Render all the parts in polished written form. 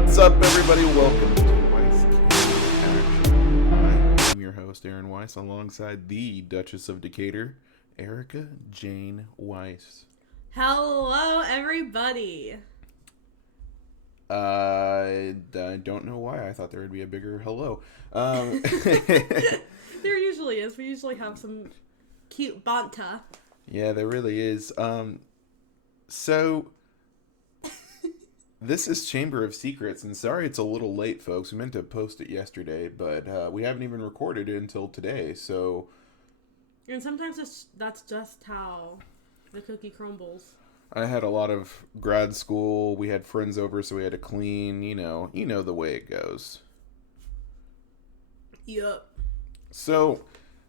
What's up, everybody? Welcome to Weiss Action. I'm your host, Aaron Weiss, alongside the Duchess of Decatur, Erica Jane Weiss. Hello, everybody. I don't know why. I thought there would be a bigger hello. There usually is. We usually have some cute banta. Yeah, there really is. So... This is Chamber of Secrets, and sorry it's a little late, folks. We meant to post it yesterday, but we haven't even recorded it until today, so... And sometimes that's just how the cookie crumbles. I had a lot of grad school, we had friends over, so we had to clean, you know the way it goes. Yup. So,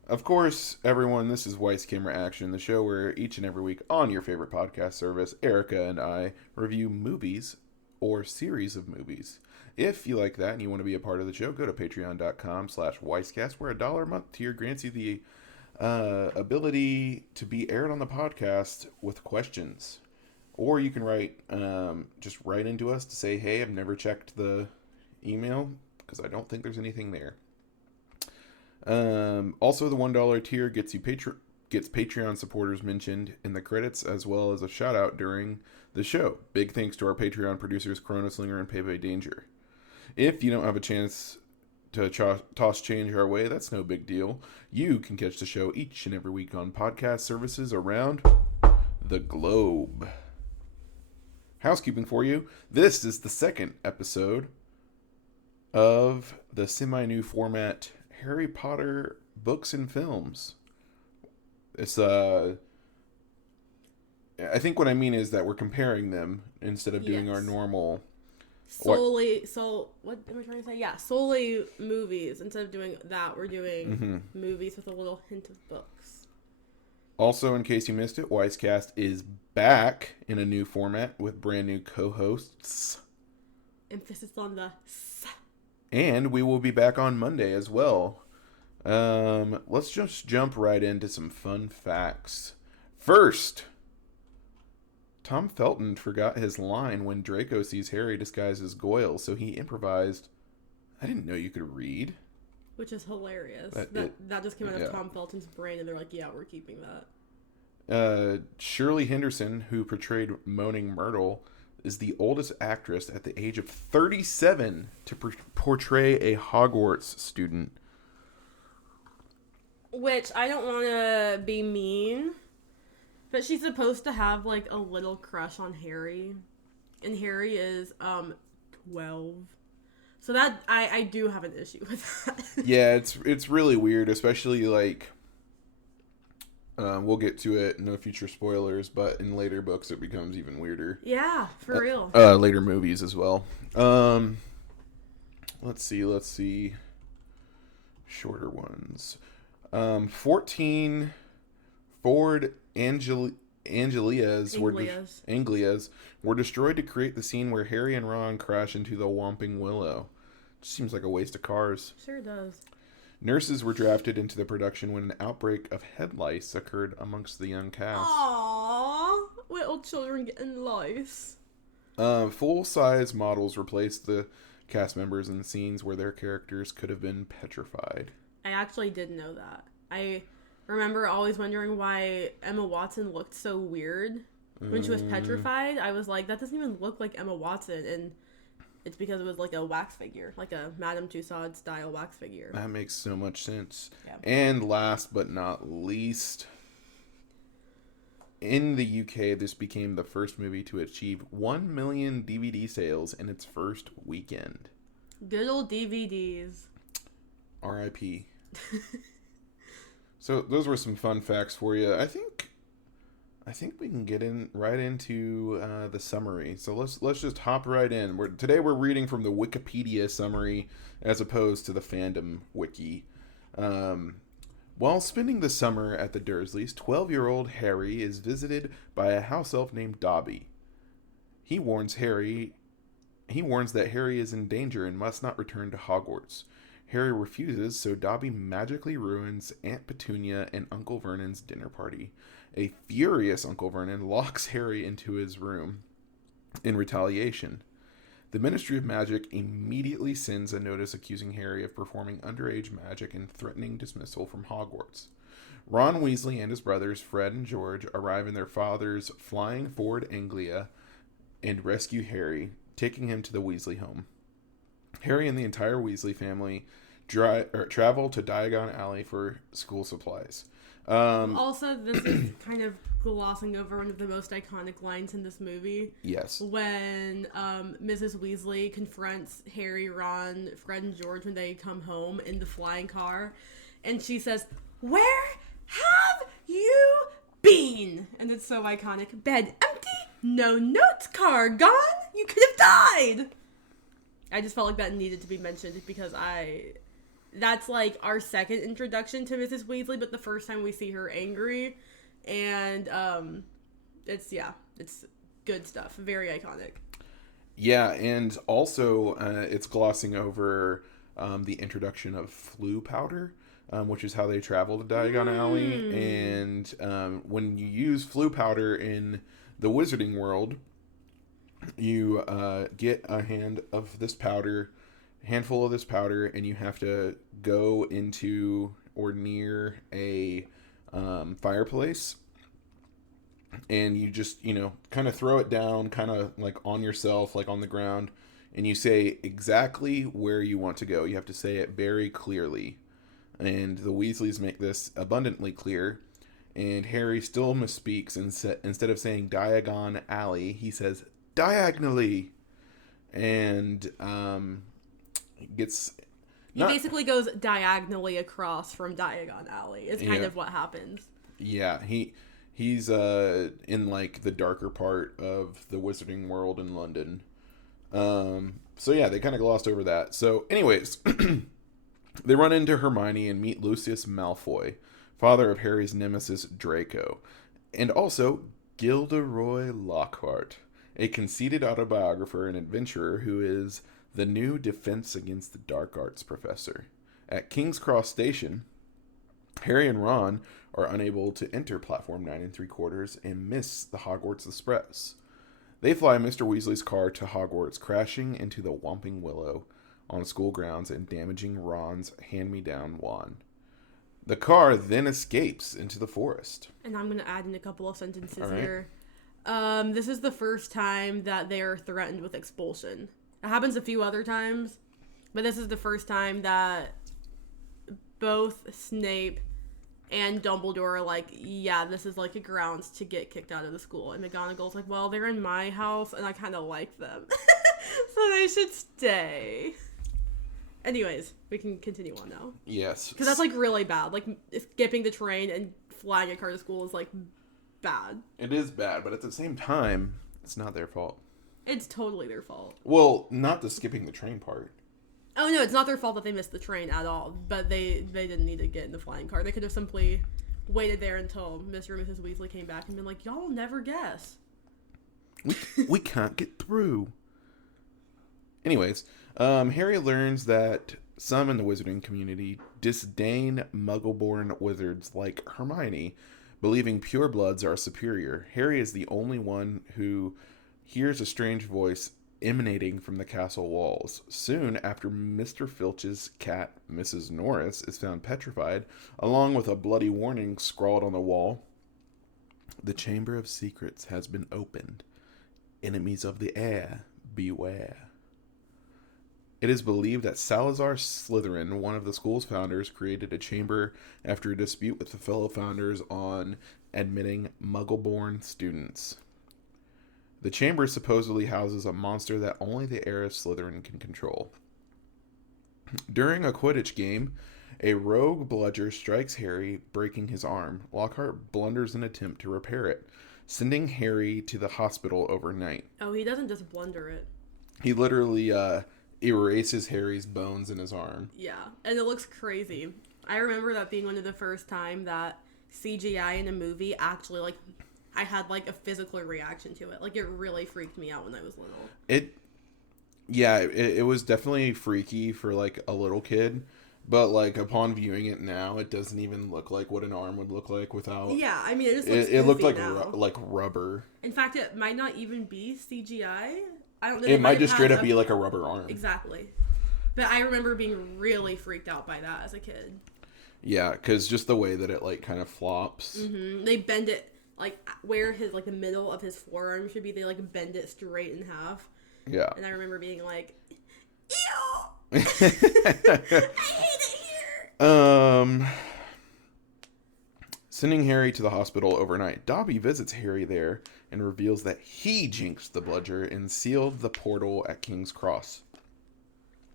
of course, everyone, this is Weiss Camera Action, the show where each and every week on your favorite podcast service, Erica and I review movies or series of movies. If you like that and you want to be a part of the show, go to patreon.com/weisscast, where $1 a month tier grants you the ability to be aired on the podcast with questions. Or you can just write into us to say, hey, I've never checked the email, because I don't think there's anything there. Also, the $1 tier gets Patreon supporters mentioned in the credits, as well as a shout out during the show. Big thanks to our Patreon producers, Chronoslinger and Pepe Danger. If you don't have a chance to toss change our way, that's no big deal. You can catch the show each and every week on podcast services around the globe. Housekeeping for you. This is the second episode of the semi-new format Harry Potter books and films. It's I think what I mean is that we're comparing them instead of doing our normal solely. So what am I trying to say? Yeah, solely movies. Instead of doing that, we're doing movies with a little hint of books. Also, in case you missed it, Weisscast is back in a new format with brand new co-hosts. Emphasis on the s. And we will be back on Monday as well. Let's just jump right into some fun facts. First, Tom Felton forgot his line when Draco sees Harry disguised as Goyle, so he improvised, I didn't know you could read. Which is hilarious. That just came out of Tom Felton's brain, and they're like, yeah, we're keeping that. Shirley Henderson, who portrayed Moaning Myrtle, is the oldest actress at the age of 37 to portray a Hogwarts student. Which, I don't want to be mean, but she's supposed to have, like, a little crush on Harry. And Harry is, 12. So that, I do have an issue with that. Yeah, it's really weird, especially, like, we'll get to it, no future spoilers, but in later books it becomes even weirder. Yeah, for real. Later movies as well. Let's see. Shorter ones. 14 Ford Anglias were destroyed to create the scene where Harry and Ron crash into the Whomping Willow. Seems like a waste of cars. Sure does. Nurses were drafted into the production when an outbreak of head lice occurred amongst the young cast. Aww, little children getting lice. Full-size models replaced the cast members in scenes where their characters could have been petrified. I actually did know that. I remember always wondering why Emma Watson looked so weird when she was petrified. I was like, that doesn't even look like Emma Watson, and it's because it was like a wax figure, like a Madame Tussauds style wax figure. That makes so much sense. Yeah. And last but not least, in the UK, this became the first movie to achieve 1 million DVD sales in its first weekend. Good old DVDs. R.I.P. So those were some fun facts for you. I think we can get right into the summary. So let's just hop right in. Today we're reading from the Wikipedia summary as opposed to the fandom wiki. While spending the summer at the Dursleys, 12-year-old Harry is visited by a house elf named Dobby. He warns that Harry is in danger and must not return to Hogwarts. Harry refuses, so Dobby magically ruins Aunt Petunia and Uncle Vernon's dinner party. A furious Uncle Vernon locks Harry into his room in retaliation. The Ministry of Magic immediately sends a notice accusing Harry of performing underage magic and threatening dismissal from Hogwarts. Ron Weasley and his brothers, Fred and George, arrive in their father's flying Ford Anglia and rescue Harry, taking him to the Weasley home. Harry and the entire Weasley family travel to Diagon Alley for school supplies. Also, this is kind of glossing over one of the most iconic lines in this movie. Yes. When Mrs. Weasley confronts Harry, Ron, Fred, and George when they come home in the flying car. And she says, "Where have you been?" And it's so iconic. "Bed empty, no notes card gone, you could have died." I just felt like that needed to be mentioned because that's like our second introduction to Mrs. Weasley, but the first time we see her angry. And it's good stuff. Very iconic. Yeah, and also it's glossing over the introduction of flu powder, which is how they travel to Diagon Alley. And when you use flu powder in the wizarding world, you get a handful of this powder, and you have to go into or near a fireplace, and you just, kind of throw it down, kind of like on yourself, like on the ground, and you say exactly where you want to go. You have to say it very clearly, and the Weasleys make this abundantly clear, and Harry still misspeaks, and instead of saying Diagon Alley, he says diagonally, and he basically goes diagonally across from Diagon Alley. It's kind of what happens. Yeah, he's in like the darker part of the wizarding world in London. So yeah, they kind of glossed over that. So anyways, they run into Hermione and meet Lucius Malfoy, father of Harry's nemesis Draco, and also Gilderoy Lockhart, a conceited autobiographer and adventurer who is the new Defense Against the Dark Arts professor. At King's Cross Station, Harry and Ron are unable to enter Platform 9 3/4 and miss the Hogwarts Express. They fly Mr. Weasley's car to Hogwarts, crashing into the Whomping Willow on school grounds and damaging Ron's hand-me-down wand. The car then escapes into the forest. And I'm going to add in a couple of sentences right. here. This is the first time that they are threatened with expulsion. It happens a few other times, but this is the first time that both Snape and Dumbledore are like, yeah, this is like a grounds to get kicked out of the school. And McGonagall's like, well, they're in my house and I kind of like them. So they should stay. Anyways, we can continue on now. Yes. Because that's like really bad. Like skipping the train and flying a car to school is like bad. It is bad, but at the same time, it's not their fault. It's totally their fault. Well, not the skipping the train part. Oh, no, it's not their fault that they missed the train at all. But they didn't need to get in the flying car. They could have simply waited there until Mr. and Mrs. Weasley came back and been like, y'all will never guess. We can't get through. Anyways, Harry learns that some in the wizarding community disdain muggle-born wizards like Hermione, believing purebloods are superior. Harry is the only one who hears a strange voice emanating from the castle walls. Soon after, Mr. Filch's cat, Mrs. Norris, is found petrified, along with a bloody warning scrawled on the wall. The Chamber of Secrets has been opened. Enemies of the air, beware. It is believed that Salazar Slytherin, one of the school's founders, created a chamber after a dispute with the fellow founders on admitting muggle-born students. The chamber supposedly houses a monster that only the heir of Slytherin can control. During a Quidditch game, a rogue bludger strikes Harry, breaking his arm. Lockhart blunders an attempt to repair it, sending Harry to the hospital overnight. Oh, he doesn't just blunder it. He literally erases Harry's bones in his arm. Yeah, and it looks crazy. I remember that being one of the first time that CGI in a movie actually, like, I had, like, a physical reaction to it. Like, it really freaked me out when I was little. It was definitely freaky for, like, a little kid. But, like, upon viewing it now, it doesn't even look like what an arm would look like without... Yeah, I mean, it just looks It looked like now. like rubber. In fact, it might not even be CGI. I don't know. It might just straight up be like a rubber arm. Exactly. But I remember being really freaked out by that as a kid. Yeah, because just the way that it like kind of flops. Mm-hmm. They bend it like where his like the middle of his forearm should be. They like bend it straight in half. Yeah. And I remember being like, ew! I hate it here! Sending Harry to the hospital overnight, Dobby visits Harry there and reveals that he jinxed the bludger and sealed the portal at King's Cross.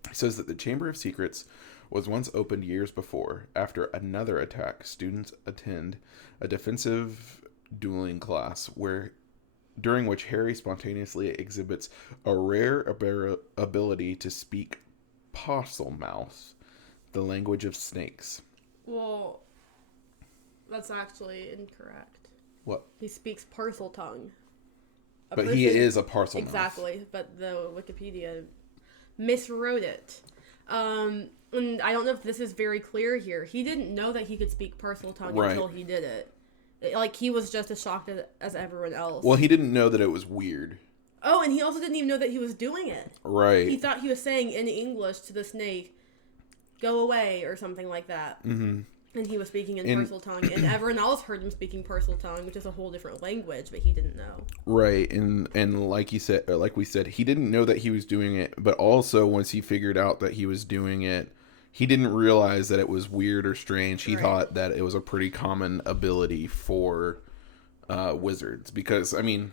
He says that the Chamber of Secrets was once opened years before. After another attack, students attend a defensive dueling class during which Harry spontaneously exhibits a rare ability to speak Parselmouth, the language of snakes. Well, that's actually incorrect. What? He speaks parcel tongue. But he is a Parselmouth. Exactly, but the Wikipedia miswrote it. And I don't know if this is very clear here. He didn't know that he could speak parcel tongue until he did it. Like, he was just as shocked as everyone else. Well, he didn't know that it was weird. Oh, and he also didn't even know that he was doing it. Right. He thought he was saying in English to the snake, go away, or something like that. Mm-hmm. And he was speaking in parcel tongue, and everyone else heard him speaking parcel tongue, which is a whole different language, but he didn't know. Right, and like he said, or like we said, he didn't know that he was doing it, but also once he figured out that he was doing it, he didn't realize that it was weird or strange. He thought that it was a pretty common ability for wizards, because I mean,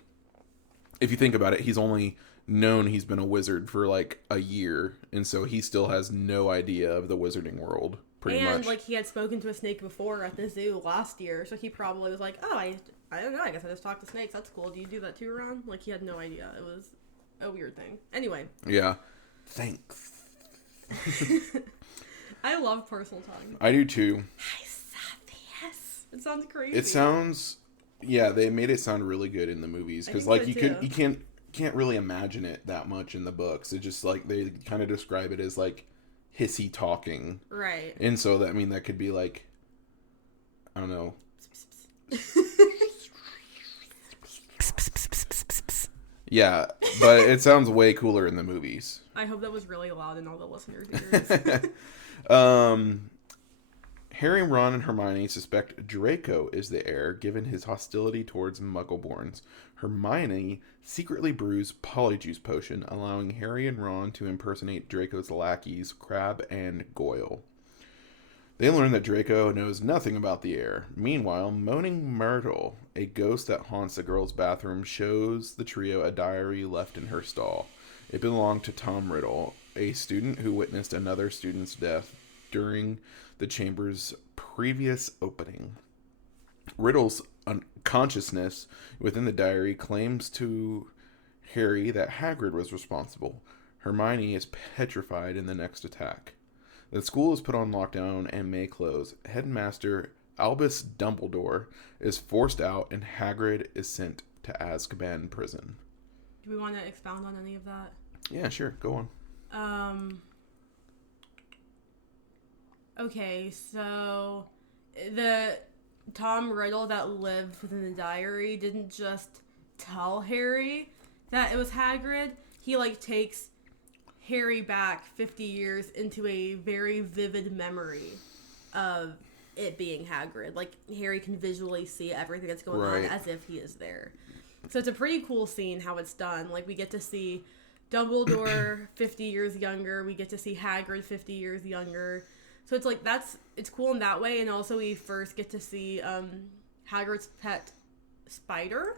if you think about it, he's only known he's been a wizard for like a year, and so he still has no idea of the wizarding world. Pretty much. Like, he had spoken to a snake before at the zoo last year, so he probably was like, oh, I don't know, I guess I just talk to snakes, that's cool. Do you do that too, Ron? Like, he had no idea. It was a weird thing. Anyway. Yeah. Thanks. I love parcel tongue. I do too. I said yes. It sounds crazy. It sounds... Yeah, they made it sound really good in the movies, because like you can't really imagine it that much in the books. It just like they kind of describe it as like hissy talking, right? And so that that could be like, I don't know. Yeah, but it sounds way cooler in the movies. I hope that was really loud in all the listeners' ears. Harry, Ron, and Hermione suspect Draco is the heir, given his hostility towards Muggleborns. Hermione secretly brews Polyjuice Potion, allowing Harry and Ron to impersonate Draco's lackeys, Crabbe and Goyle. They learn that Draco knows nothing about the heir. Meanwhile, Moaning Myrtle, a ghost that haunts the girls' bathroom, shows the trio a diary left in her stall. It belonged to Tom Riddle, a student who witnessed another student's death during the chamber's previous opening. Riddle's unconsciousness within the diary claims to Harry that Hagrid was responsible. Hermione is petrified in the next attack. The school is put on lockdown and may close. Headmaster Albus Dumbledore is forced out and Hagrid is sent to Azkaban prison. Do we want to expound on any of that? Yeah, sure. Go on. Okay, so the Tom Riddle that lived within the diary didn't just tell Harry that it was Hagrid. He, like, takes Harry back 50 years into a very vivid memory of it being Hagrid. Like, Harry can visually see everything that's going on as if he is there. So it's a pretty cool scene how it's done. Like, we get to see Dumbledore 50 years younger. We get to see Hagrid 50 years younger. So it's like, it's cool in that way. And also we first get to see Hagrid's pet spider.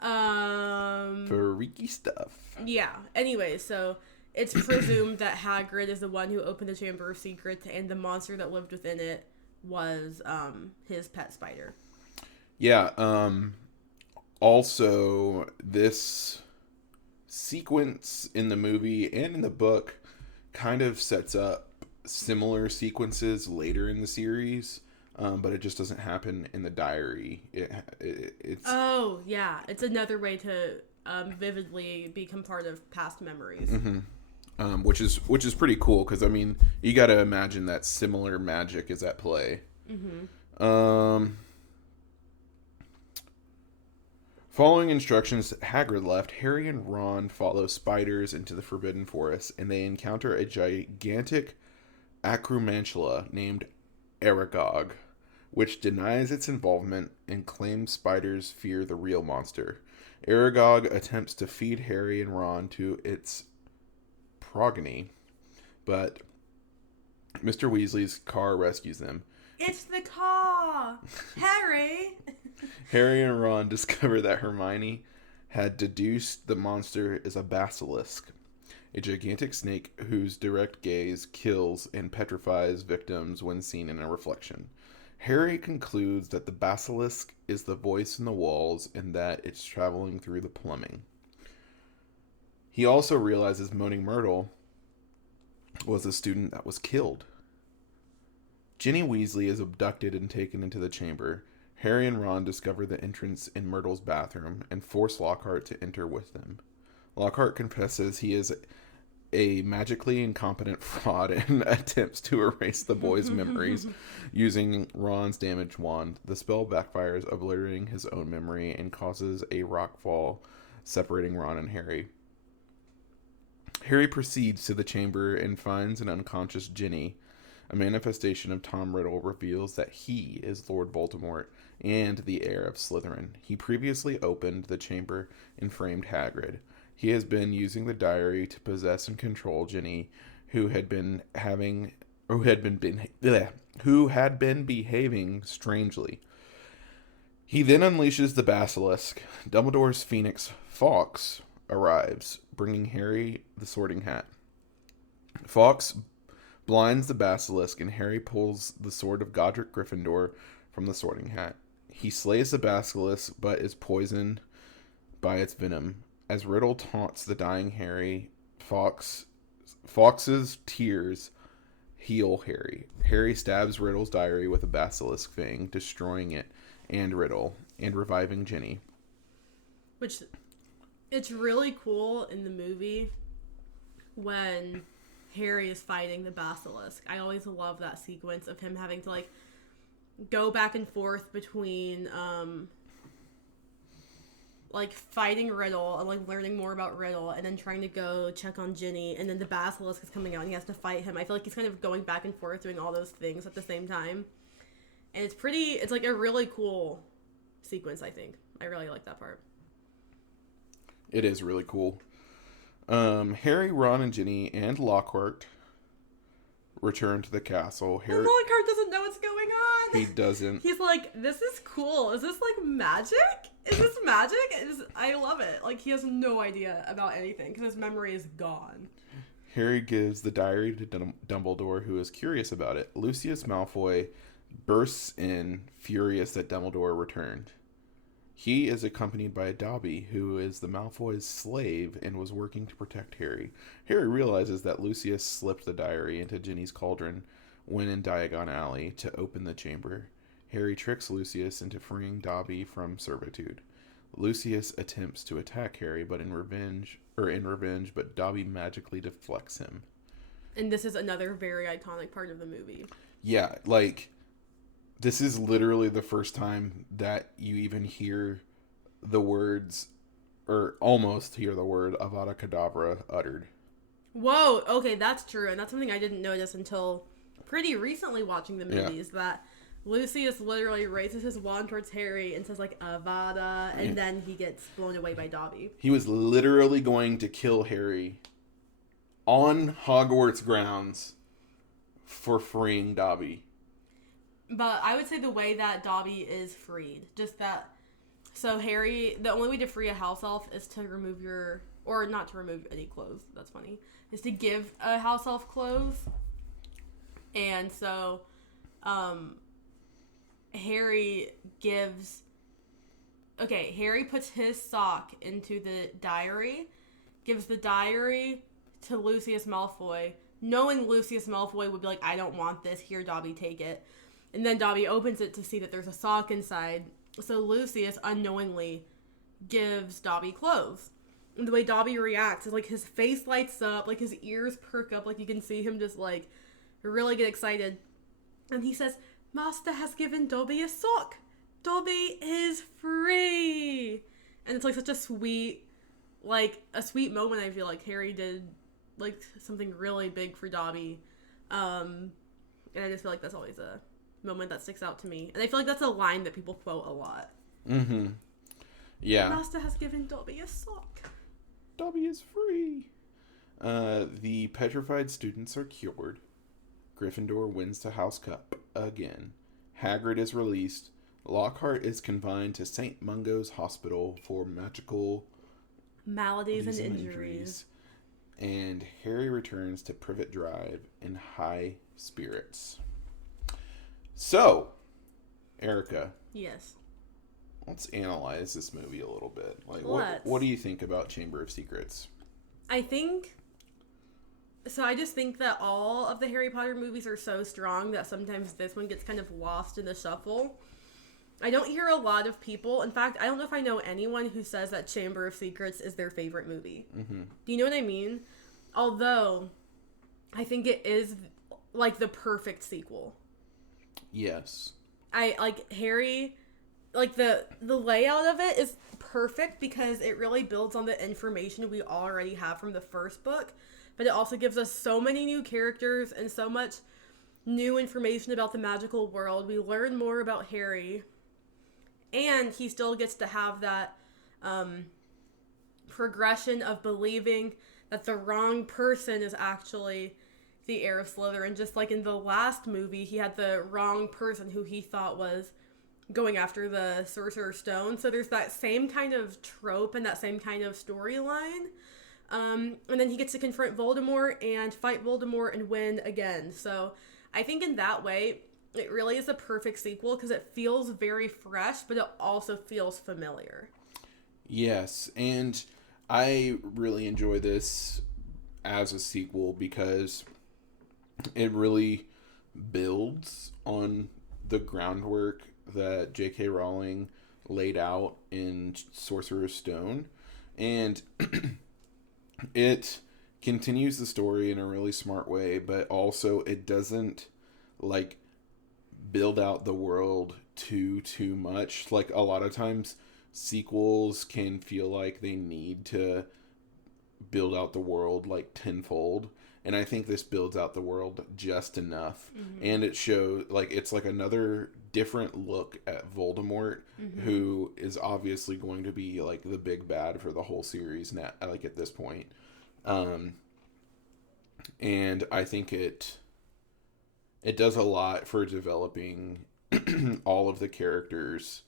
Freaky stuff. Yeah. Anyway, so it's presumed that Hagrid is the one who opened the Chamber of Secrets, and the monster that lived within it was his pet spider. Yeah. Also, this sequence in the movie and in the book kind of sets up similar sequences later in the series, but it just doesn't happen in the diary. It's oh yeah, it's another way to vividly become part of past memories. Mm-hmm. Which is pretty cool, because I mean, you got to imagine that similar magic is at play. Mm-hmm. Following instructions Hagrid left, Harry and Ron follow spiders into the Forbidden Forest, and they encounter a gigantic acromantula named Aragog, which denies its involvement and claims spiders fear the real monster. Aragog attempts to feed Harry and Ron to its progeny, but Mr. Weasley's car rescues them. It's the car! Harry! Harry and Ron discover that Hermione had deduced the monster is a basilisk, a gigantic snake whose direct gaze kills and petrifies victims when seen in a reflection. Harry concludes that the basilisk is the voice in the walls and that it's traveling through the plumbing. He also realizes Moaning Myrtle was a student that was killed. Ginny Weasley is abducted and taken into the chamber. Harry and Ron discover the entrance in Myrtle's bathroom and force Lockhart to enter with them. Lockhart confesses he is a magically incompetent fraud and attempts to erase the boy's memories using Ron's damage wand. The spell backfires, obliterating his own memory and causes a rock fall, separating Ron and Harry. Harry proceeds to the chamber and finds an unconscious Ginny. A manifestation of Tom Riddle reveals that he is Lord Voldemort and the heir of Slytherin. He previously opened the chamber and framed Hagrid. He has been using the diary to possess and control Ginny, who had been behaving strangely. He then unleashes the basilisk. Dumbledore's Phoenix Fawkes arrives, bringing Harry the Sorting Hat. Fawkes blinds the basilisk, and Harry pulls the sword of Godric Gryffindor from the Sorting Hat. He slays the basilisk, but is poisoned by its venom. As Riddle taunts the dying Harry, Fawkes's tears heal Harry. Harry stabs Riddle's diary with a basilisk fang, destroying it and Riddle, and reviving Ginny. Which, it's really cool in the movie when Harry is fighting the basilisk. I always love that sequence of him having to, like, go back and forth between, like, fighting Riddle and, like, learning more about Riddle and then trying to go check on Ginny, and then the basilisk is coming out and he has to fight him. I feel like he's kind of going back and forth doing all those things at the same time. And it's like a really cool sequence, I think. I really like that part. It is really cool. Harry, Ron, and Ginny, and Lockhart return to the castle. And Lockhart doesn't know what's going on. He doesn't. He's like, this is cool. Is this, like, magic? Is this magic? I love it. Like, he has no idea about anything because his memory is gone. Harry gives the diary to Dumbledore, who is curious about it. Lucius Malfoy bursts in, furious that Dumbledore returned. He is accompanied by Dobby, who is the Malfoy's slave and was working to protect Harry. Harry realizes that Lucius slipped the diary into Ginny's cauldron when in Diagon Alley to open the chamber. Harry tricks Lucius into freeing Dobby from servitude. Lucius attempts to attack Harry, but in revenge, but Dobby magically deflects him. And this is another very iconic part of the movie. Yeah, like, this is literally the first time that you even hear the words, or almost hear the word Avada Kedavra uttered. Whoa, okay, that's true. And that's something I didn't notice until pretty recently watching the movies, that Lucius literally raises his wand towards Harry and says, like, Avada, and then he gets blown away by Dobby. He was literally going to kill Harry on Hogwarts grounds for freeing Dobby. But I would say the way that Dobby is freed, just that, so Harry, the only way to free a house elf is to remove or not to remove any clothes, that's funny, is to give a house elf clothes. And so, Harry puts his sock into the diary, gives the diary to Lucius Malfoy, knowing Lucius Malfoy would be like, I don't want this, here, Dobby, take it. And then Dobby opens it to see that there's a sock inside. So Lucius unknowingly gives Dobby clothes. And the way Dobby reacts is, like, his face lights up, like, his ears perk up, like, you can see him just, like, really get excited. And he says, Master has given Dobby a sock. Dobby is free. And it's like such a sweet moment. I feel like Harry did like something really big for Dobby. And I just feel like that's always a moment that sticks out to me. And I feel like that's a line that people quote a lot. Mm-hmm. Yeah. Master has given Dobby a sock. Dobby is free. The petrified students are cured. Gryffindor wins the House Cup again. Hagrid is released. Lockhart is confined to St. Mungo's Hospital for magical maladies and injuries. And Harry returns to Privet Drive in high spirits. So, Erica. Yes. Let's analyze this movie a little bit. Like, what do you think about Chamber of Secrets? I just think that all of the Harry Potter movies are so strong that sometimes this one gets kind of lost in the shuffle. I don't hear a lot of people. In fact, I don't know if I know anyone who says that Chamber of Secrets is their favorite movie. Mm-hmm. Do you know what I mean? Although, I think it is, like, the perfect sequel. Yes. I, like, Harry, like, the layout of it is perfect because it really builds on the information we already have from the first book, but it also gives us so many new characters and so much new information about the magical world. We learn more about Harry, and he still gets to have that progression of believing that the wrong person is actually the heir of Slytherin. Just like in the last movie, he had the wrong person who he thought was going after the Sorcerer's Stone. So there's that same kind of trope and that same kind of storyline. And then he gets to confront Voldemort and fight Voldemort and win again. So I think in that way, it really is a perfect sequel because it feels very fresh, but it also feels familiar. Yes, and I really enjoy this as a sequel because it really builds on the groundwork that J.K. Rowling laid out in Sorcerer's Stone, and it continues the story in a really smart way, but also it doesn't like build out the world too much. Like a lot of times sequels can feel like they need to build out the world like tenfold, and I think this builds out the world just enough. Mm-hmm. And it shows like it's like another different look at Voldemort, mm-hmm. who is obviously going to be like the big bad for the whole series now, like at this point. And I think it does a lot for developing all of the characters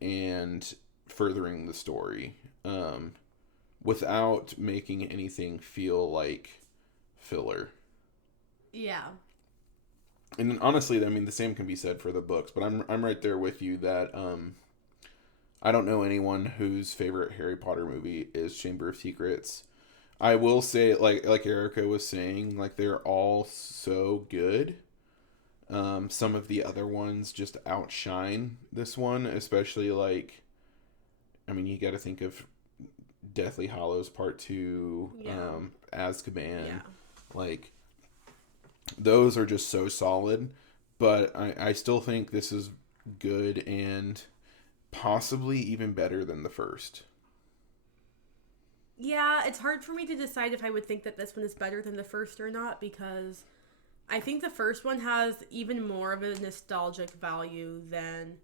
and furthering the story without making anything feel like filler. Yeah. And honestly, I mean, the same can be said for the books, but I'm right there with you that I don't know anyone whose favorite Harry Potter movie is Chamber of Secrets. I will say, like Erica was saying, like they're all so good. Some of the other ones just outshine this one, especially like, I mean, you got to think of Deathly Hallows Part 2, yeah. Azkaban, yeah. Like those are just so solid, but I still think this is good and possibly even better than the first. Yeah, it's hard for me to decide if I would think that this one is better than the first or not, because I think the first one has even more of a nostalgic value than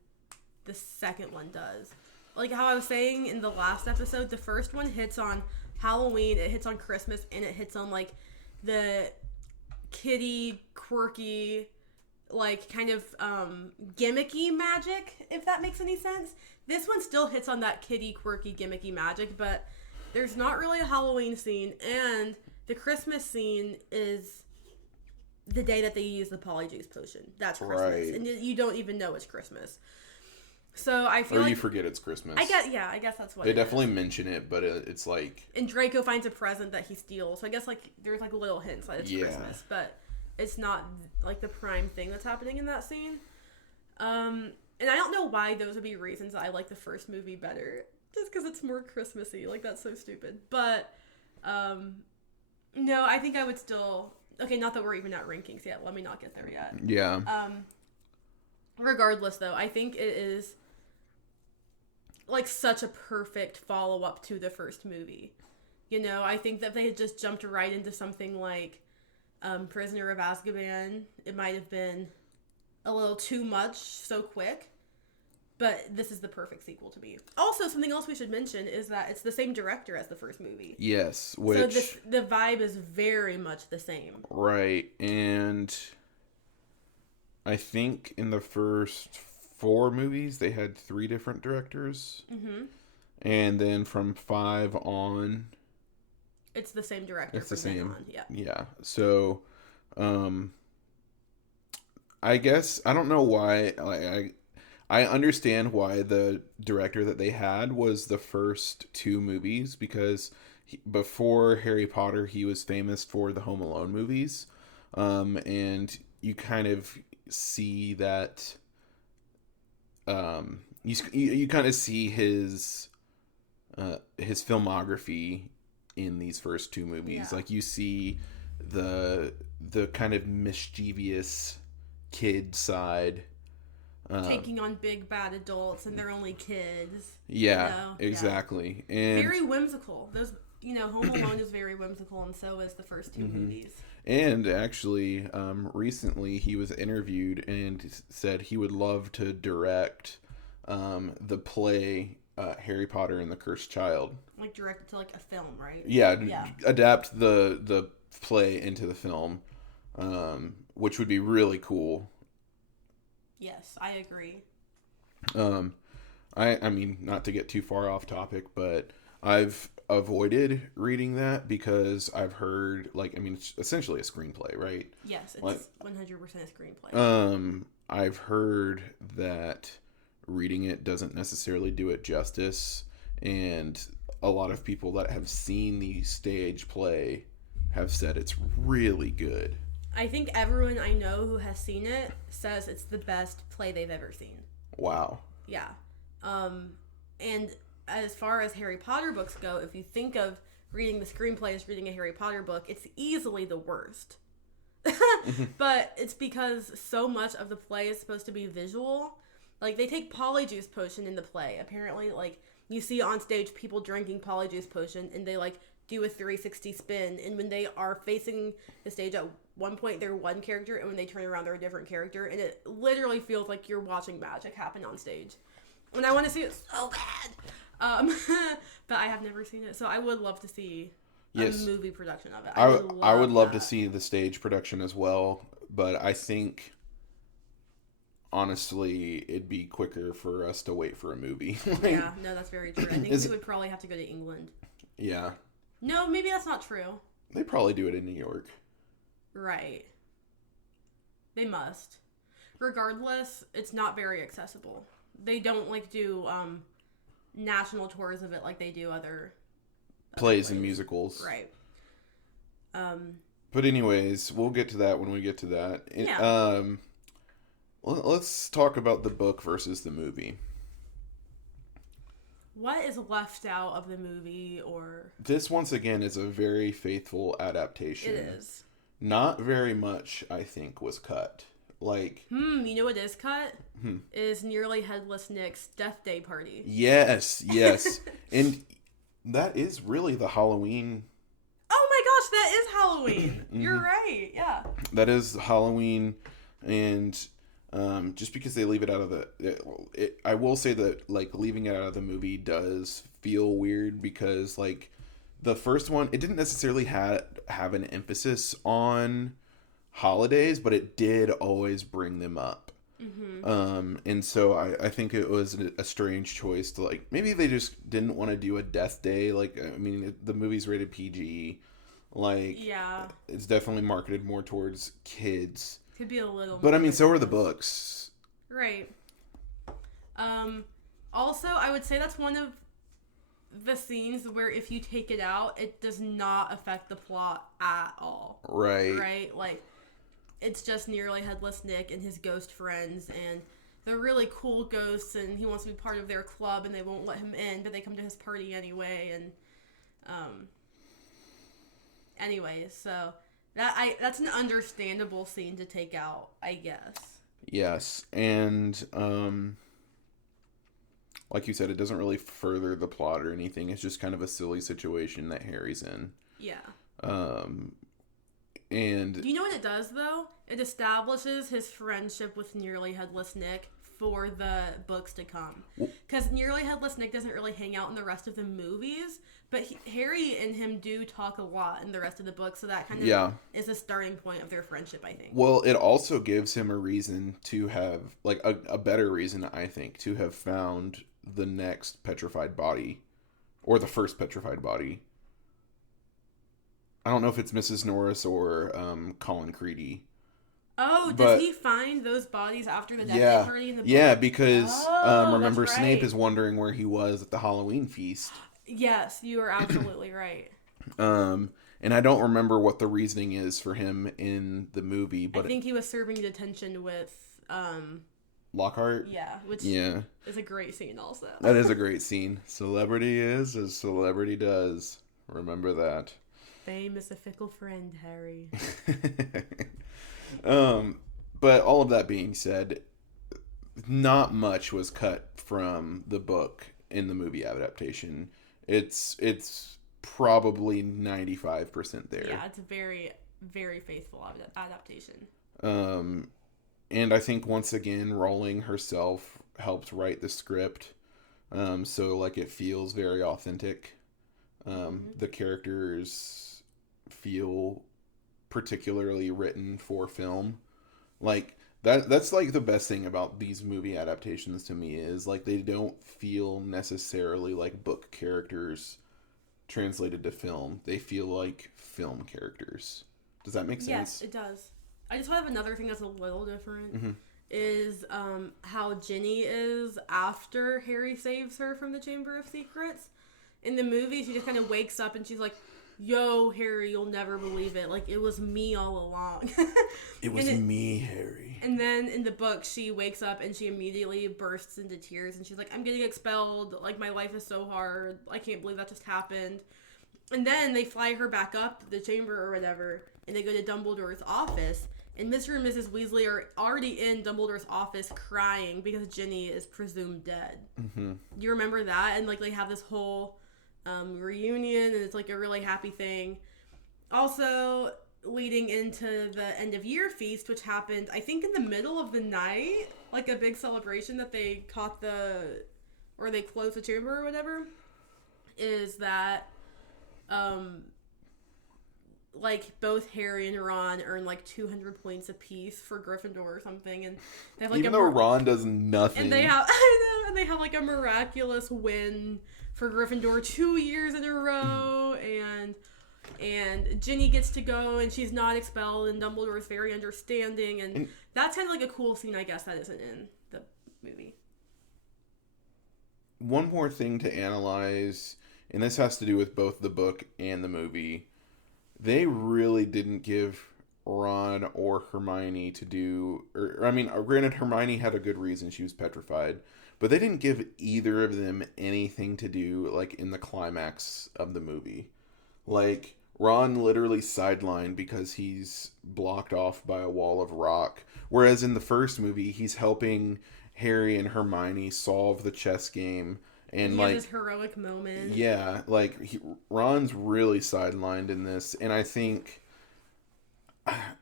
the second one does. Like how I was saying in the last episode, the first one hits on Halloween, it hits on Christmas, and it hits on like the kiddie, quirky, like kind of gimmicky magic, if that makes any sense. This one still hits on that kiddie, quirky, gimmicky magic, but there's not really a Halloween scene, and the Christmas scene is the day that they use the Polyjuice potion. That's Christmas. Right. And you don't even know it's Christmas. So I feel like... Or you forget it's Christmas. I guess that's what they definitely mention it, but it's like... And Draco finds a present that he steals. So I guess like there's like little hints that it's Christmas, but it's not like the prime thing that's happening in that scene. And I don't know why those would be reasons that I like the first movie better. Just because it's more Christmassy. Like, that's so stupid. But, no, I think I would still... Okay, not that we're even at rankings yet. Let me not get there yet. Yeah. Regardless, though, I think it is... like such a perfect follow-up to the first movie. You know, I think that if they had just jumped right into something like Prisoner of Azkaban, it might have been a little too much so quick. But this is the perfect sequel to me. Also, something else we should mention is that it's the same director as the first movie. Yes, which... So the vibe is very much the same. Right, and I think in the first 4 movies, they had 3 different directors. Mm-hmm. And then from 5 on... It's the same director. It's the same. On. Yeah. Yeah. So, I guess, I don't know why, I understand why the director that they had was the first 2 movies, because before Harry Potter, he was famous for the Home Alone movies. And you kind of see that, you kind of see his filmography in these first 2 movies. Yeah. Like, you see the kind of mischievous kid side, taking on big bad adults, and they're only kids. Yeah, you know? exactly. Yeah. And very whimsical. Those, Home Alone is very whimsical, and so is the first 2 movies. And actually, recently he was interviewed and said he would love to direct the play Harry Potter and the Cursed Child. Like directed to like a film, right? Yeah. Adapt the play into the film, which would be really cool. Yes, I agree. I mean, not to get too far off topic, but I've avoided reading that because I've heard, it's essentially a screenplay, right? Yes, it's 100% a screenplay. I've heard that reading it doesn't necessarily do it justice, and a lot of people that have seen the stage play have said it's really good. I think everyone I know who has seen it says it's the best play they've ever seen. Wow. Yeah. And as far as Harry Potter books go, if you think of reading the screenplay as reading a Harry Potter book, it's easily the worst. But it's because so much of the play is supposed to be visual. Like, they take Polyjuice Potion in the play. Apparently, you see on stage people drinking Polyjuice Potion, and they, do a 360 spin, and when they are facing the stage at one point they're one character, and when they turn around they're a different character, and it literally feels like you're watching magic happen on stage. And I want to see it so bad. But I have never seen it, so I would love to see a movie production of it. I would love to see the stage production as well, but I think honestly it'd be quicker for us to wait for a movie. Yeah, no, that's very true. I think we would probably have to go to England. Yeah. No, maybe that's not true. They probably do it in New York. Right. They must. Regardless, it's not very accessible. They don't do national tours of it like they do other plays and musicals. Right. But anyways, we'll get to that when we get to that. Yeah. Let's talk about the book versus the movie. What is left out of the movie, or... This, once again, is a very faithful adaptation. It is. Not very much, I think, was cut. You know what is cut? Is Nearly Headless Nick's Death Day party. Yes. And that is really the Halloween... Oh my gosh, that is Halloween! You're right, yeah. That is Halloween, and... just because they leave it out of I will say that leaving it out of the movie does feel weird, because the first one, it didn't necessarily have an emphasis on holidays, but it did always bring them up. Mm-hmm. And so I think it was a strange choice to maybe they just didn't want to do a death day. The movie's rated PG. Yeah, it's definitely marketed more towards kids. Could be a little. But so are the books. Right. Also, I would say that's one of the scenes where if you take it out, it does not affect the plot at all. Right. Right? It's just Nearly Headless Nick and his ghost friends, and they're really cool ghosts, and he wants to be part of their club, and they won't let him in, but they come to his party anyway, and, anyways, so... That's an understandable scene to take out, I guess. Yes, and like you said, it doesn't really further the plot or anything. It's just kind of a silly situation that Harry's in. Yeah. Um, and Do you know what it does, though? It establishes his friendship with Nearly Headless Nick for the books to come. Because Nearly Headless Nick doesn't really hang out in the rest of the movies, but Harry and him do talk a lot in the rest of the books, so that kind of is a starting point of their friendship, I think. Well, it also gives him a reason to have, like, a better reason, I think, to have found the next petrified body, or the first petrified body. I don't know if it's Mrs. Norris or Colin Creedy. Oh, does he find those bodies after the Death Day party in the book? Yeah, because remember, right. Snape is wondering where he was at the Halloween feast. Yes, you are absolutely right. And I don't remember what the reasoning is for him in the movie, but I think he was serving detention with Lockhart. Yeah, which is a great scene also. That is a great scene. Celebrity is as celebrity does. Remember that. Fame is a fickle friend, Harry. But all of that being said, not much was cut from the book in the movie adaptation. It's probably 95% there. Yeah, it's a very, very faithful adaptation. And I think once again, Rowling herself helped write the script, so like it feels very authentic. The characters feel particularly written for film. Like that's like the best thing about these movie adaptations to me is like they don't feel necessarily like book characters translated to film. They feel like film characters. Does that make sense? Yes, it does. I just have another thing that's a little different. Mm-hmm. Is how Ginny is after Harry saves her from the Chamber of Secrets. In the movie, she just kind of wakes up and she's like, "Yo, Harry, you'll never believe it. Like, it was me all along." It was me, Harry. And then in the book, she wakes up and she immediately bursts into tears and she's like, "I'm getting expelled. Like, my life is so hard. I can't believe that just happened." And then they fly her back up the chamber or whatever, and they go to Dumbledore's office. And Mr. and Mrs. Weasley are already in Dumbledore's office crying because Ginny is presumed dead. Mm-hmm. Do you remember that? And, like, they have this whole reunion, and it's, like, a really happy thing. Also, leading into the end-of-year feast, which happened, I think, in the middle of the night. Like, a big celebration that they or they closed the chamber or whatever. Is that, like, both Harry and Ron earn, like, 200 points apiece for Gryffindor or something, and they have, like, even though Ron does nothing, and they have, I know, and they have, like, a miraculous win for Gryffindor 2 years in a row, and Ginny gets to go, and she's not expelled, and Dumbledore is very understanding, and that's kind of, like, a cool scene, I guess, that isn't in the movie. One more thing to analyze, and this has to do with both the book and the movie. They really didn't give Ron or Hermione to do... I mean, granted, Hermione had a good reason. She was petrified. But they didn't give either of them anything to do, like, in the climax of the movie. Like, Ron literally sidelined because he's blocked off by a wall of rock. Whereas in the first movie, he's helping Harry and Hermione solve the chess game. And, like, this heroic moment. Yeah, like, Ron's really sidelined in this, and I think,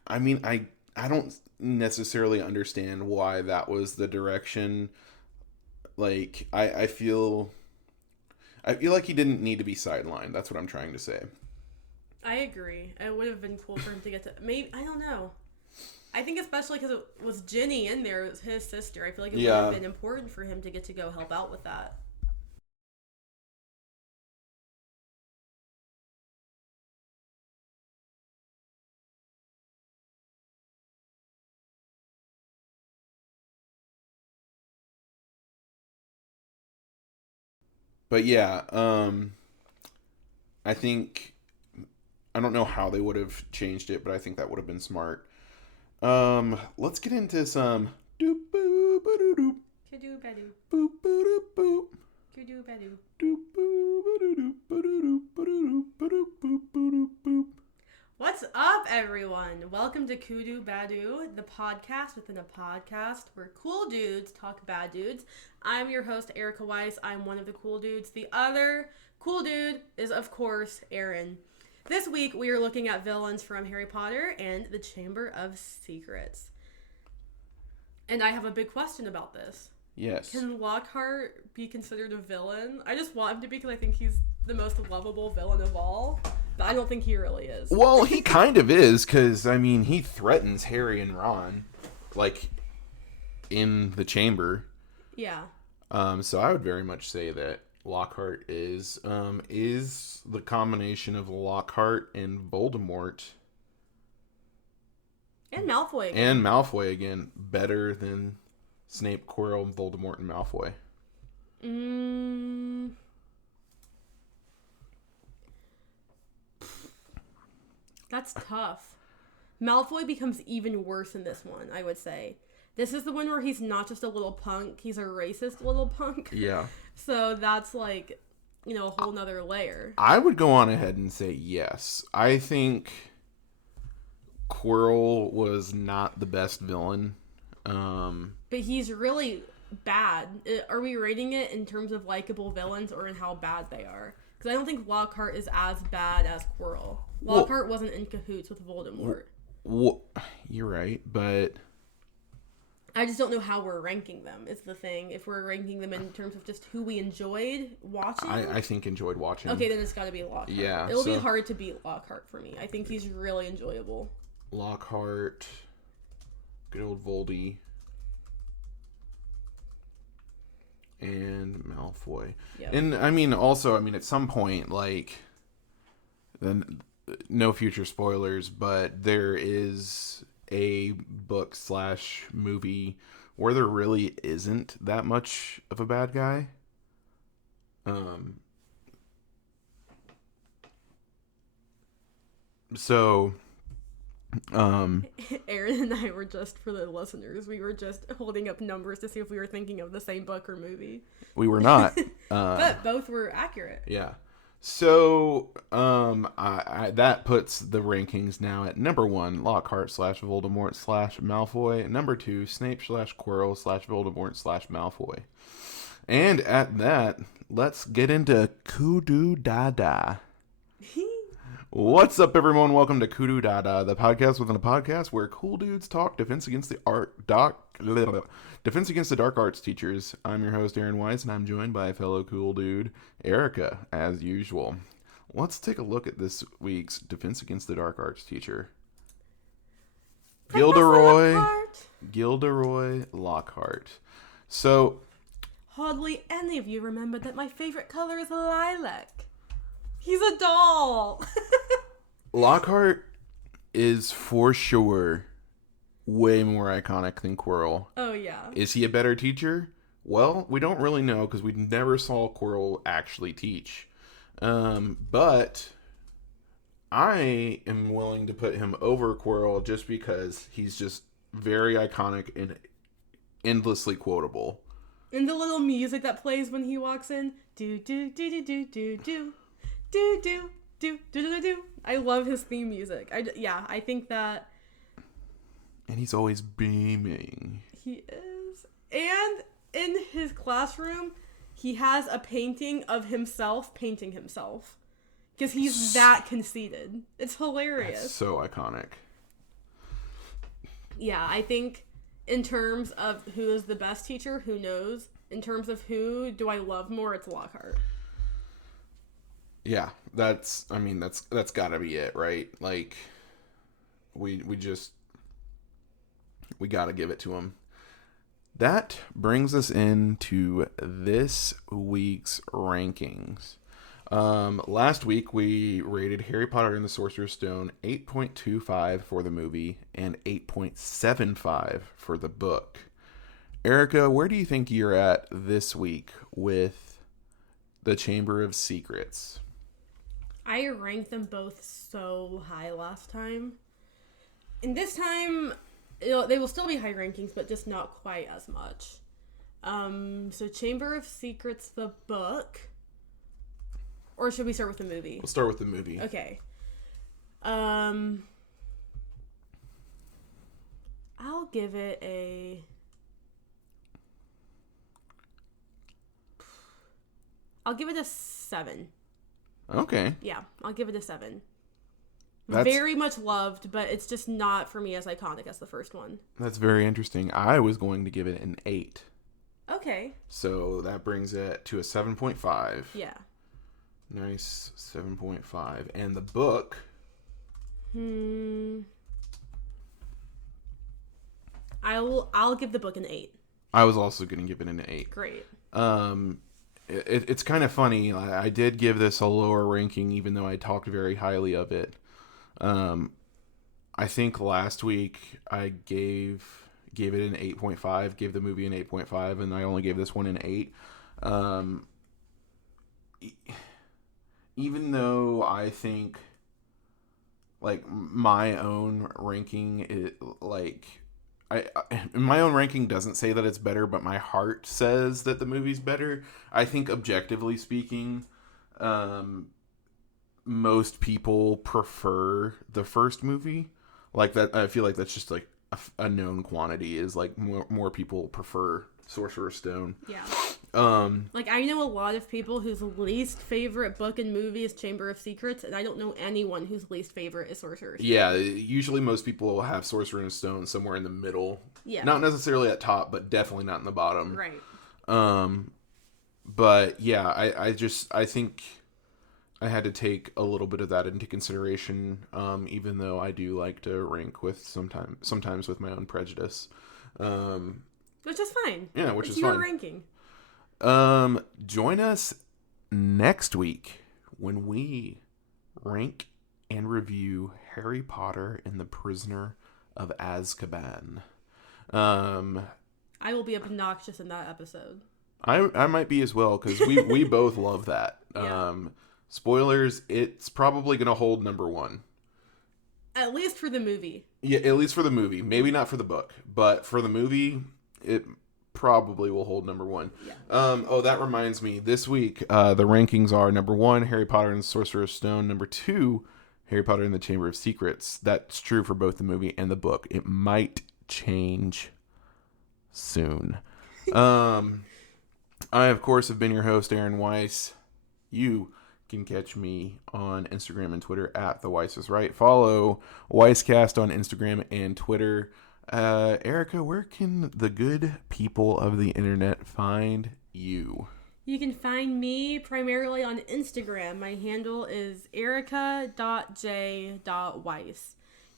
I mean, I don't necessarily understand why that was the direction. Like, I feel like he didn't need to be sidelined. That's what I'm trying to say. I agree. It would have been cool for him to get to, maybe, I don't know. I think especially because it was Ginny in there, it was his sister. I feel like it would have been important for him to get to go help out with that. But yeah, I think, I don't know how they would have changed it, but I think that would have been smart. Let's get into some doop boop ba doop. Kadoo badoo. Boop boop boop. Kadoo badoo. Doop boop ba doop ba doop ba doop boop boop boop. What's up, everyone? Welcome to Kudu Badu, the podcast within a podcast where cool dudes talk bad dudes. I'm your host, Erica Weiss. I'm one of the cool dudes. The other cool dude is, of course, Aaron. This week, we are looking at villains from Harry Potter and the Chamber of Secrets. And I have a big question about this. Yes. Can Lockhart be considered a villain? I just want him to be because I think he's the most lovable villain of all. But I don't think he really is. Well, he kind of is, because, I mean, he threatens Harry and Ron, like, in the chamber. Yeah. So I would very much say that Lockhart is the combination of Lockhart and Voldemort. And Malfoy again. And Malfoy again, better than Snape, Quirrell, Voldemort, and Malfoy. That's tough. Malfoy becomes even worse in this one, I would say. This is the one where he's not just a little punk, he's a racist little punk. Yeah. So that's like, a whole nother layer. I would go on ahead and say yes. I think Quirrell was not the best villain. But he's really bad. Are we rating it in terms of likable villains or in how bad they are? Because I don't think Lockhart is as bad as Quirrell. Lockhart wasn't in cahoots with Voldemort. You're right, but I just don't know how we're ranking them, is the thing. If we're ranking them in terms of just who we enjoyed watching. I think enjoyed watching. Okay, then it's got to be Lockhart. Yeah. It'll be hard to beat Lockhart for me. I think he's really enjoyable. Lockhart, good old Voldy, and Malfoy. Yep. And, I mean, also, at some point, like, then no future spoilers, but there is a book/movie where there really isn't that much of a bad guy. Aaron and I were just, for the listeners, we were just holding up numbers to see if we were thinking of the same book or movie. We were not. But both were accurate. Yeah. So, that puts the rankings now at number 1, Lockhart/Voldemort/Malfoy. Number 2, Snape/Quirrell/Voldemort/Malfoy. And at that, let's get into Kudu Dada. What's up, everyone? Welcome to Kudu Dada, the podcast within a podcast where cool dudes talk defense against the dark arts teachers. I'm your host, Aaron Weiss, and I'm joined by fellow cool dude, Erica, as usual. Let's take a look at this week's defense against the dark arts teacher. Gilderoy Lockhart. So, hardly any of you remember that my favorite color is lilac. He's a doll. Lockhart is for sure way more iconic than Quirrell. Oh, yeah. Is he a better teacher? Well, we don't really know because we never saw Quirrell actually teach. But I am willing to put him over Quirrell just because he's just very iconic and endlessly quotable. And the little music that plays when he walks in. Do, do, do, do, do, do, do. Do, do, do, do, do, do. I love his theme music. I think that... And he's always beaming. He is. And in his classroom, he has a painting of himself painting himself. Because he's that conceited. It's hilarious. That's so iconic. Yeah, I think in terms of who is the best teacher, who knows? In terms of who do I love more, it's Lockhart. Yeah, that's gotta be it, right? Like, we gotta give it to him. That brings us into this week's rankings. Last week we rated Harry Potter and the Sorcerer's Stone 8.25 for the movie and 8.75 for the book. Erica, where do you think you're at this week with the Chamber of Secrets? I ranked them both so high last time. And this time, they will still be high rankings, but just not quite as much. So Chamber of Secrets, the book. Or should we start with the movie? We'll start with the movie. Okay. I'll give it a... I'll give it a 7. Okay. Yeah, I'll give it a 7. That's, very much loved, but it's just not for me as iconic as the first one. That's very interesting. I was going to give it an 8. Okay. So that brings it to a 7.5. Yeah. Nice 7.5. And the book... I'll give the book an 8. I was also going to give it an 8. Great. It's kind of funny. I did give this a lower ranking, even though I talked very highly of it. I think last week I gave it an 8.5, gave the movie an 8.5, and I only gave this one an 8. Even though I think, like, my own ranking, my own ranking doesn't say that it's better, but my heart says that the movie's better. I think objectively speaking, most people prefer the first movie. Like that, I feel like that's just like a known quantity. Is like more people prefer Sorcerer's Stone. Yeah. Like I know a lot of people whose least favorite book and movie is Chamber of Secrets, and I don't know anyone whose least favorite is Sorcerer's Stone. Yeah, usually most people will have Sorcerer's Stone somewhere in the middle. Yeah. Not necessarily at top, but definitely not in the bottom. Right. But yeah, I think I had to take a little bit of that into consideration, even though I do like to rank with sometimes with my own prejudice. Which is fine. Yeah, which it's is your fine. ranking. Join us next week when we rank and review Harry Potter and the Prisoner of Azkaban. I will be obnoxious in that episode. I might be as well, because we both love that. Yeah. Spoilers, it's probably going to hold number 1. At least for the movie. Yeah, at least for the movie. Maybe not for the book, but for the movie, it probably will hold number 1. Yeah. Oh, that reminds me. This week, the rankings are number 1, Harry Potter and the Sorcerer's Stone. Number 2, Harry Potter and the Chamber of Secrets. That's true for both the movie and the book. It might change soon. I, of course, have been your host, Aaron Weiss. You can catch me on Instagram and Twitter at The Weiss is Right. Follow Weisscast on Instagram and Twitter. Erica, where can the good people of the internet find you? You can find me primarily on Instagram. My handle is erica.j.weiss.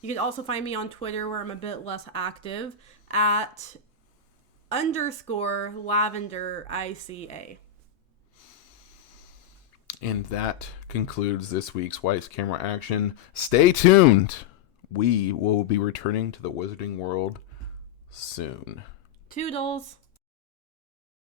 You can also find me on Twitter, where I'm a bit less active, at _lavenderica. And that concludes this week's Weiss Camera Action. Stay tuned. We will be returning to the Wizarding World soon. Toodles.